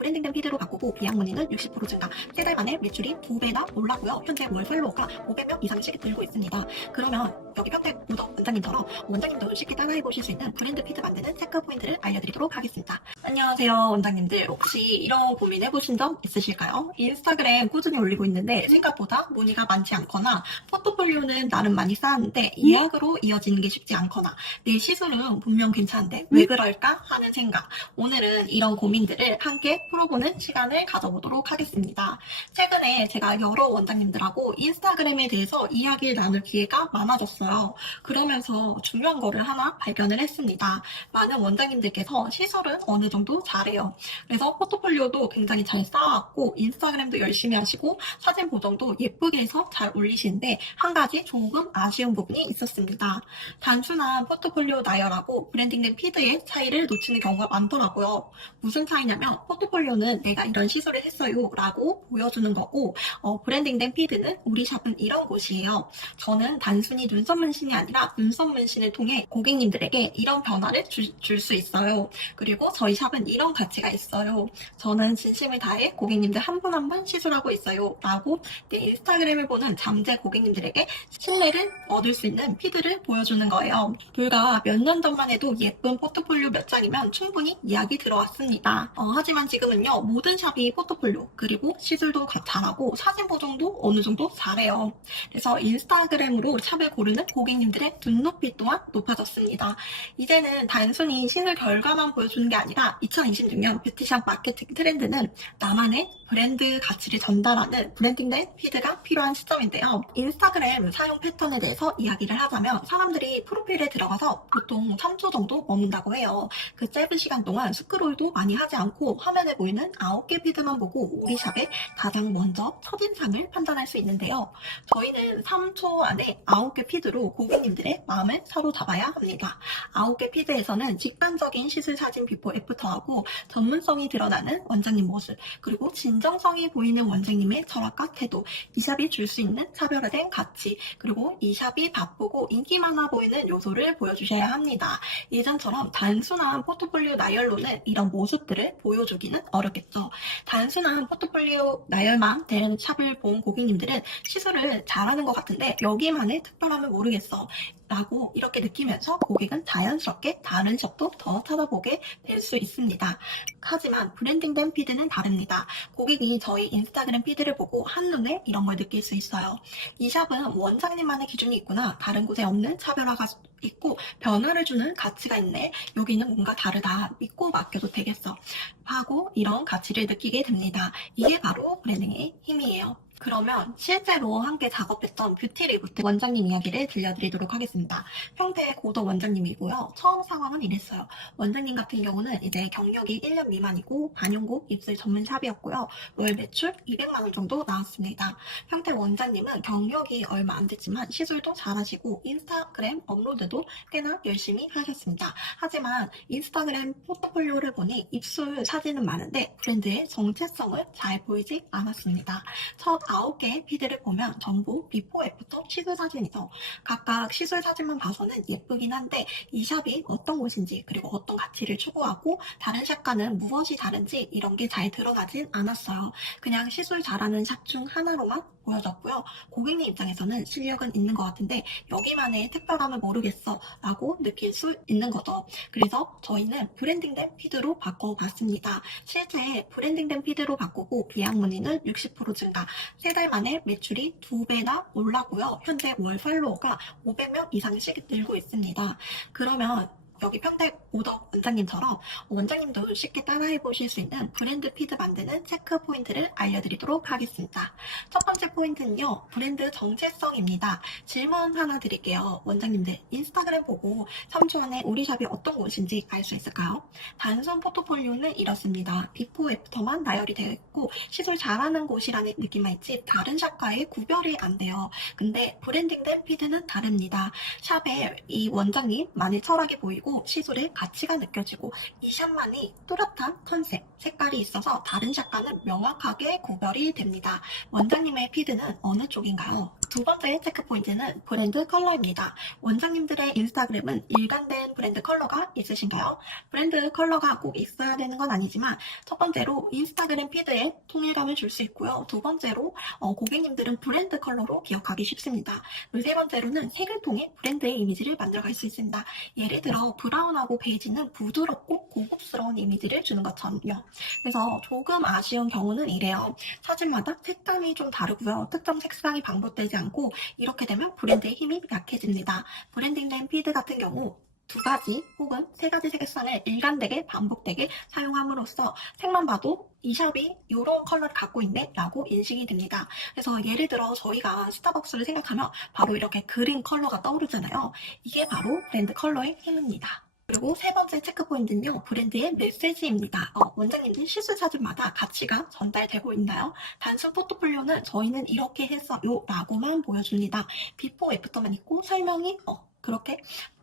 브랜딩된 피드로 바꾸고 예약 문의는 60% 증가, 세 달 만에 매출이 두 배나 올랐고요. 현재 월 팔로워가 500명 이상씩 늘고 있습니다. 그러면 여기 평택 우덕 원장님처럼 원장님도 쉽게 따라해 보실 수 있는 브랜드 피드 만드는 체크 포인트를 알려드리도록 하겠습니다. 안녕하세요 원장님들 혹시 이런 고민 해보신 적 있으실까요? 인스타그램 꾸준히 올리고 있는데 생각보다 문의가 많지 않거나 포트폴리오는 나름 많이 쌓았는데 예약으로 이어지는 게 쉽지 않거나 내 시술은 분명 괜찮은데 왜 그럴까 하는 생각 오늘은 이런 고민들을 함께 풀어보는 시간을 가져보도록 하겠습니다. 최근에 제가 여러 원장님들하고 인스타그램에 대해서 이야기를 나눌 기회가 많아졌어요. 그러면서 중요한 거를 하나 발견을 했습니다. 많은 원장님들께서 시술은 어느 정도 잘해요. 그래서 포트폴리오도 굉장히 잘 쌓아왔고 인스타그램도 열심히 하시고 사진 보정도 예쁘게 해서 잘 올리시는데 한 가지 조금 아쉬운 부분이 있었습니다. 단순한 포트폴리오 나열하고 브랜딩된 피드의 차이를 놓치는 경우가 많더라고요. 무슨 차이냐면 포트폴리오 는 내가 이런 시술을 했어요 라고 보여주는 거고 어, 브랜딩된 피드는 우리 샵은 이런 곳이에요. 저는 단순히 눈썹 문신이 아니라 눈썹 문신을 통해 고객님들에게 이런 변화를 줄 수 있어요. 그리고 저희 샵은 이런 가치가 있어요. 저는 진심을 다해 고객님들 한 분 한분 시술하고 있어요. 라고 내 인스타그램을 보는 잠재 고객님들에게 신뢰를 얻을 수 있는 피드를 보여주는 거예요. 불과 몇 년 전만 해도 예쁜 포트폴리오 몇 장이면 충분히 예약이 들어왔습니다. 어, 하지만 지금 은요, 모든 샵이 포트폴리오, 그리고 시술도 가- 잘하고 사진 보정도 어느 정도 잘해요. 그래서 인스타그램으로 샵을 고르는 고객님들의 눈높이 또한 높아졌습니다. 이제는 단순히 시술 결과만 보여주는 게 아니라 2026년 뷰티샵 마케팅 트렌드는 나만의 브랜드 가치를 전달하는 브랜딩된 피드가 필요한 시점인데요. 인스타그램 사용 패턴에 대해서 이야기를 하자면 사람들이 프로필에 들어가서 보통 3초 정도 머문다고 해요. 그 짧은 시간 동안 스크롤도 많이 하지 않고 화면에 보이는 9개 피드만 보고 우리 샵의 가장 먼저 첫인상을 판단할 수 있는데요. 저희는 3초 안에 9개 피드로 고객님들의 마음을 사로잡아야 합니다. 9개 피드에서는 직관적인 시술 사진 비포 애프터하고 전문성이 드러나는 원장님 모습, 그리고 진정성이 보이는 원장님의 철학과 태도, 이 샵이 줄 수 있는 차별화된 가치, 그리고 이 샵이 바쁘고 인기 많아 보이는 요소를 보여주셔야 합니다. 예전처럼 단순한 포트폴리오 나열로는 이런 모습들을 보여주기는 어렵겠죠. 단순한 포트폴리오 나열만 된 샵을 본 고객님들은 시술을 잘하는 것 같은데 여기만의 특별함을 모르겠어. 라고 이렇게 느끼면서 고객은 자연스럽게 다른 샵도 더 찾아보게 될 수 있습니다. 하지만 브랜딩된 피드는 다릅니다. 고객이 저희 인스타그램 피드를 보고 한눈에 이런 걸 느낄 수 있어요. 이 샵은 원장님만의 기준이 있구나. 다른 곳에 없는 차별화가 있고 변화를 주는 가치가 있네. 여기는 뭔가 다르다. 믿고 맡겨도 되겠어. 하고 이런 가치를 느끼게 됩니다. 이게 바로 브랜딩의 힘이에요. 그러면 실제로 함께 작업했던 뷰티 리부트 원장님 이야기를 들려드리도록 하겠습니다. 평택 고덕 원장님이고요. 처음 상황은 이랬어요. 원장님 같은 경우는 이제 경력이 1년 미만이고 반영고 입술 전문 샵이었고요. 월 매출 200만 원 정도 나왔습니다. 평택 원장님은 경력이 얼마 안 됐지만 시술도 잘하시고 인스타그램 업로드도 꽤나 열심히 하셨습니다. 하지만 인스타그램 포트폴리오를 보니 입술 사진은 많은데 브랜드의 정체성을 잘 보이지 않았습니다. 첫 9개의 피드를 보면 전부 비포 애프터 시술 사진이죠. 각각 시술 사진만 봐서는 예쁘긴 한데 이 샵이 어떤 곳인지 그리고 어떤 가치를 추구하고 다른 샵과는 무엇이 다른지 이런 게 잘 드러나진 않았어요. 그냥 시술 잘하는 샵 중 하나로만 보여졌고요. 고객님 입장에서는 실력은 있는 것 같은데 여기만의 특별함을 모르겠어 라고 느낄 수 있는 거죠. 그래서 저희는 브랜딩된 피드로 바꿔봤습니다. 실제 브랜딩된 피드로 바꾸고 예약 문의는 60% 증가, 세 달 만에 매출이 두 배나 올랐고요. 현재 월 팔로워가 500명 이상씩 늘고 있습니다. 그러면 여기 평택 오덕 원장님처럼 원장님도 쉽게 따라해 보실 수 있는 브랜드 피드 만드는 체크 포인트를 알려드리도록 하겠습니다. 첫 번째 포인트는요, 브랜드 정체성입니다. 질문 하나 드릴게요. 원장님들, 인스타그램 보고 3초 안에 우리 샵이 어떤 곳인지 알 수 있을까요? 단순 포트폴리오는 이렇습니다. 비포 애프터만 나열이 되어 있고 시술 잘하는 곳이라는 느낌만 있지 다른 샵과의 구별이 안 돼요. 근데 브랜딩된 피드는 다릅니다. 샵에 이 원장님만의 철학이 보이고 시술의 가치가 느껴지고 이 샵만이 뚜렷한 컨셉, 색깔이 있어서 다른 샵과는 명확하게 구별이 됩니다. 원장님의 피드는 어느 쪽인가요? 두 번째 체크 포인트는 브랜드 컬러입니다. 원장님들의 인스타그램은 일관된 브랜드 컬러가 있으신가요? 브랜드 컬러가 꼭 있어야 되는 건 아니지만 첫 번째로 인스타그램 피드에 통일감을 줄 수 있고요. 두 번째로 어, 고객님들은 브랜드 컬러로 기억하기 쉽습니다. 세 번째로는 색을 통해 브랜드의 이미지를 만들어갈 수 있습니다. 예를 들어 브라운하고 베이지는 부드럽고 고급스러운 이미지를 주는 것처럼요. 그래서 조금 아쉬운 경우는 이래요. 사진마다 색감이 좀 다르고요. 특정 색상이 반복되지 않고 이렇게 되면 브랜드의 힘이 약해집니다. 브랜딩된 피드 같은 경우 두 가지 혹은 세 가지 색상을 일관되게 반복되게 사용함으로써 색만 봐도 이 샵이 이런 컬러를 갖고 있네 라고 인식이 됩니다. 그래서 예를 들어 저희가 스타벅스를 생각하면 바로 이렇게 그린 컬러가 떠오르잖아요. 이게 바로 브랜드 컬러의 힘입니다. 그리고 세 번째 체크 포인트는요, 브랜드의 메시지입니다. 어, 원장님들 실수 사진마다 가치가 전달되고 있나요? 단순 포트폴리오는 저희는 이렇게 했어요 라고만 보여줍니다. 비포 애프터만 있고 설명이 어, 그렇게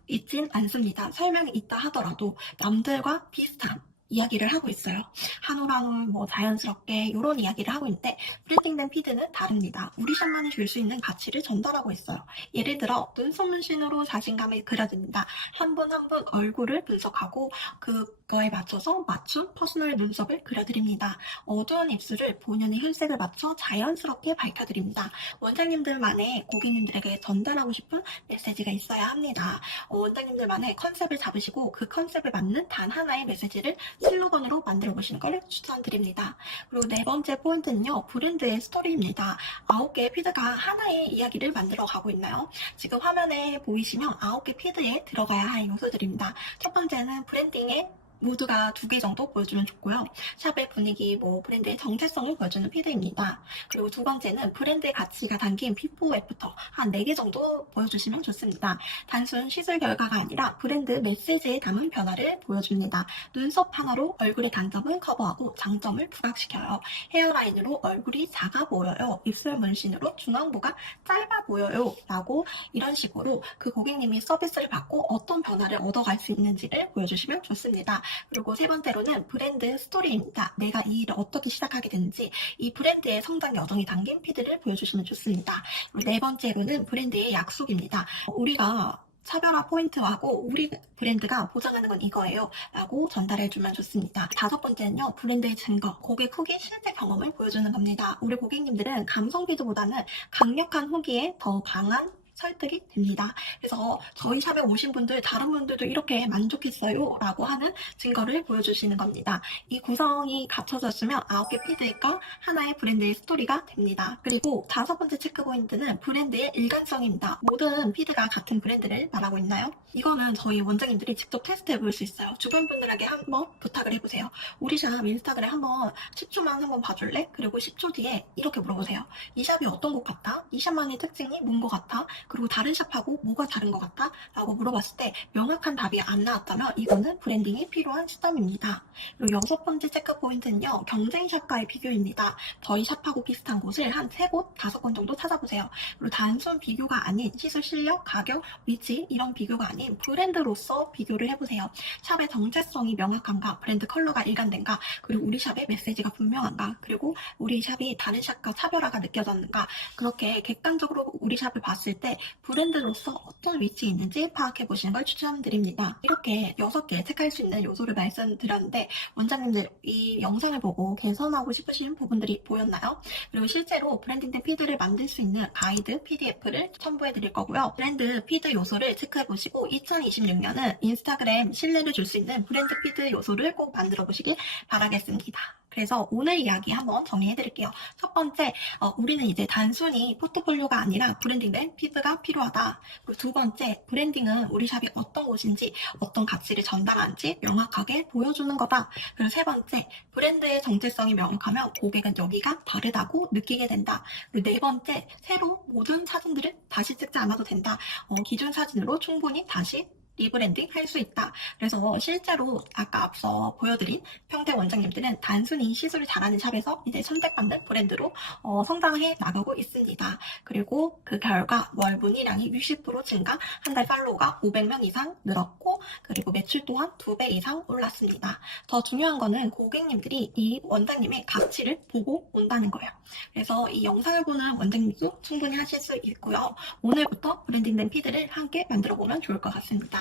있진 않습니다. 설명이 있다 하더라도 남들과 비슷한 이야기를 하고 있어요. 한올 뭐 자연스럽게 이런 이야기를 하고 있는데 프린팅된 피드는 다릅니다. 우리 샵만이 줄 수 있는 가치를 전달하고 있어요. 예를 들어 눈썹 문신으로 자신감을 그려줍니다. 한 분 한 분 얼굴을 분석하고 그거에 맞춰서 맞춤 퍼스널 눈썹을 그려드립니다. 어두운 입술을 본연의 혈색을 맞춰 자연스럽게 밝혀드립니다. 원장님들만의 고객님들에게 전달하고 싶은 메시지가 있어야 합니다. 어, 원장님들만의 컨셉을 잡으시고 그 컨셉을 맞는 단 하나의 메시지를 슬로건으로 만들어 보시는 걸 추천드립니다. 그리고 네 번째 포인트는요, 브랜드의 스토리입니다. 아홉 개의 피드가 하나의 이야기를 만들어 가고 있나요? 지금 화면에 보이시면 아홉 개 피드에 들어가야 할 요소들입니다. 첫 번째는 브랜딩의 모두가 두 개 정도 보여주면 좋고요. 샵의 분위기, 뭐 브랜드의 정체성을 보여주는 피드입니다. 그리고 두 번째는 브랜드의 가치가 담긴 비포 애프터 한 네 개 정도 보여주시면 좋습니다. 단순 시술 결과가 아니라 브랜드 메시지에 담은 변화를 보여줍니다. 눈썹 하나로 얼굴의 단점을 커버하고 장점을 부각시켜요. 헤어라인으로 얼굴이 작아 보여요. 입술 문신으로 중앙부가 짧아 보여요. 라고 이런 식으로 그 고객님이 서비스를 받고 어떤 변화를 얻어갈 수 있는지를 보여주시면 좋습니다. 그리고 세 번째로는 브랜드 스토리입니다. 내가 이 일을 어떻게 시작하게 됐는지 이 브랜드의 성장 여정이 담긴 피드를 보여주시면 좋습니다. 그리고 네 번째로는 브랜드의 약속입니다. 우리가 차별화 포인트하고 우리 브랜드가 보장하는 건 이거예요 라고 전달해 주면 좋습니다. 다섯 번째는요 브랜드의 증거 고객 후기 실제 경험을 보여주는 겁니다. 우리 고객님들은 감성 비즈보다는 강력한 후기에 더 강한 설득이 됩니다. 그래서 저희 샵에 오신 분들 다른 분들도 이렇게 만족했어요 라고 하는 증거를 보여주시는 겁니다. 이 구성이 갖춰졌으면 아홉 개 피드가 하나의 브랜드의 스토리가 됩니다. 그리고 다섯 번째 체크 포인트는 브랜드의 일관성입니다. 모든 피드가 같은 브랜드를 말하고 있나요? 이거는 저희 원장님들이 직접 테스트해 볼 수 있어요. 주변 분들에게 한번 부탁을 해보세요. 우리 샵 인스타그램 한번 10초만 한번 봐줄래? 그리고 10초 뒤에 이렇게 물어보세요. 이 샵이 어떤 것 같아? 이 샵만의 특징이 뭔 것 같아? 그리고 다른 샵하고 뭐가 다른 것 같아? 라고 물어봤을 때 명확한 답이 안 나왔다면 이거는 브랜딩이 필요한 시점입니다. 그리고 여섯 번째 체크 포인트는요. 경쟁 샵과의 비교입니다. 저희 샵하고 비슷한 곳을 한 세 곳, 다섯 곳 정도 찾아보세요. 그리고 단순 비교가 아닌 시술 실력, 가격, 위치 이런 비교가 아닌 브랜드로서 비교를 해보세요. 샵의 정체성이 명확한가, 브랜드 컬러가 일관된가, 그리고 우리 샵의 메시지가 분명한가, 그리고 우리 샵이 다른 샵과 차별화가 느껴졌는가, 그렇게 객관적으로 우리 샵을 봤을 때 브랜드로서 어떤 위치에 있는지 파악해 보시는 걸 추천드립니다. 이렇게 여섯 개 체크할 수 있는 요소를 말씀드렸는데 원장님들 이 영상을 보고 개선하고 싶으신 부분들이 보였나요? 그리고 실제로 브랜딩된 피드를 만들 수 있는 가이드 PDF를 첨부해 드릴 거고요. 브랜드 피드 요소를 체크해 보시고 2026년은 인스타그램 신뢰를 줄 수 있는 브랜드 피드 요소를 꼭 만들어 보시기 바라겠습니다. 그래서 오늘 이야기 한번 정리해 드릴게요. 첫 번째, 어, 우리는 이제 단순히 포트폴리오가 아니라 브랜딩된 피드가 필요하다. 그리고 두 번째, 브랜딩은 우리 샵이 어떤 곳인지, 어떤 가치를 전달하는지 명확하게 보여주는 거다. 그리고 세 번째, 브랜드의 정체성이 명확하면 고객은 여기가 다르다고 느끼게 된다. 그리고 네 번째, 새로 모든 사진들을 다시 찍지 않아도 된다. 어, 기존 사진으로 충분히 다시 리브랜딩 할 수 있다. 그래서 실제로 아까 앞서 보여드린 평택 원장님들은 단순히 시술을 잘하는 샵에서 이제 선택받는 브랜드로 어, 성장해 나가고 있습니다. 그리고 그 결과 월 문의량이 60% 증가, 한 달 팔로우가 500명 이상 늘었고, 그리고 매출 또한 2배 이상 올랐습니다. 더 중요한 거는 고객님들이 이 원장님의 가치를 보고 온다는 거예요. 그래서 이 영상을 보는 원장님도 충분히 하실 수 있고요. 오늘부터 브랜딩된 피드를 함께 만들어 보면 좋을 것 같습니다.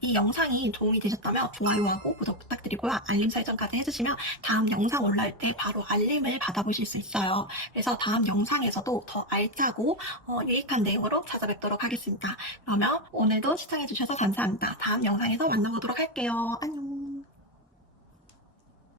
이 영상이 도움이 되셨다면 좋아요하고 구독 부탁드 리고요. 알림 설정까지 해주시면 다음 영상 올라올 때 바로 알림을 받아보실 수 있어요. 그래서 다음 영상에서도 더 알짜고 어, 유익한 내용으로 찾아뵙도록 하겠습니다. 그러면 오늘도 시청해주셔서 감사합니다. 다음 영상에서 만나보도록 할게요. 안녕.